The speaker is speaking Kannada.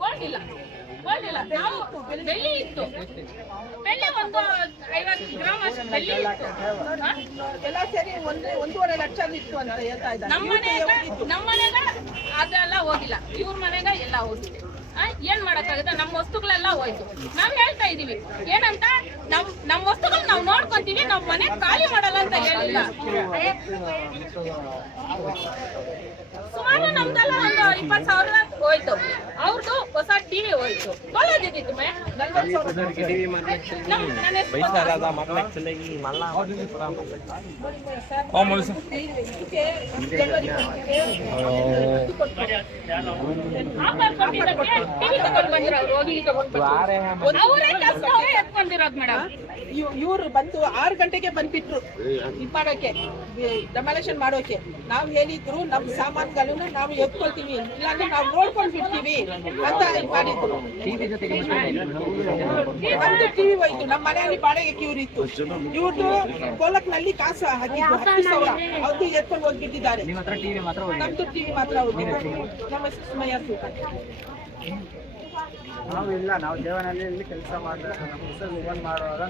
ಗೋಲ್ಡ್ ಇಲ್ಲ ನಾವು ಬೆಳ್ಳಿ ಇತ್ತು, ಬೆಳ್ಳಿ ಒಂದು 50 ಗ್ರಾಮ್ ಅಷ್ಟು ಬೆಳ್ಳಿ ಇತ್ತು. ಎಲ್ಲ ಸೇರಿ 1.5 ಲಕ್ಷ ಇತ್ತು ಅಂತ ಹೇಳ್ತಾ ಇದ್ದಾರೆ. ನಮ್ಮ ಮನೆಗ ಅದೆಲ್ಲ ಹೋಗಿಲ್ಲ, ಇವ್ರ ಮನೆಗ ಎಲ್ಲ ಹೋಗಿದೆ. ಏನ್ ಮಾಡಕ್ಕಾಗುತ್ತೆ? ನಮ್ಮ ವಸ್ತುಗಳೆಲ್ಲ ಹೋಯ್ತು. ನಾವ್ ಹೇಳ್ತಾ ಇದೀವಿ ಏನಂತ, ನಮ್ಮ ವಸ್ತುಗಳು ನಾವು ನೋಡ್ಕೊಂತೀವಿ, ನಾವ್ ಮನೆ ಖಾಲಿ ಮಾಡಲ್ಲ ಅಂತ ಹೇಳಿಲ್ಲ. ಸುಮಾರು ನಮ್ದೆಲ್ಲ ಒಂದು 20,000 ಹೋಯ್ತು. ಅವ್ರದ್ದು ಹೊಸ ಟಿವಿ ಹೋಯ್ತು. ಕೊಳ್ಳೋದಿತ್ತು ಇವ್ರು ಬಂದು 6 ಗಂಟೆಗೆ ಬಂದ್ಬಿಟ್ರು ಇದ್ ಮಾಡೋಕೆ, ಡೆಮಾಲೇಷನ್ ಮಾಡೋಕೆ. ನಾವ್ ಹೇಳಿದ್ರು ನಮ್ ಸಾಮಾನುಗಳನ್ನ ನಾವು ಎತ್ಕೊಳ್ತೀವಿ, ಇಲ್ಲಾಂದ್ರೆ ನಾವು ನೋಡ್ಕೊಂಡ್ ಬಿಡ್ತೀವಿ ಅಂತ ಮಾಡಿದ್ರು. ಒಂದು ಟಿವಿ ಹೋಯ್ತು. ನಮ್ಮ ಮನೆಯಲ್ಲಿ ಬಾಡಿಗೆ ಕ್ಯೂರ್ ಇತ್ತು. ಇವ್ರದ್ದು ಕೋಲಕ್ನಲ್ಲಿ ಕಾಸು ಹಾಕಿದ್ರು 10,000, ಅವ್ರದ್ದು ಎತ್ಕೊಂಡು ಹೋಗ್ಬಿಟ್ಟಿದ್ದಾರೆ. ನಮ್ದು ಟಿವಿ ಮಾತ್ರ ಹೋಗಿದೆ. ನಮ್ಮ ಸುಮಯ್ಯ ನಾವು ದೇವನಲ್ಲಿ ಕೆಲಸ ಮಾಡಿದ್ರೆ ನಮ್ಮ ಮಾಡುವಾಗ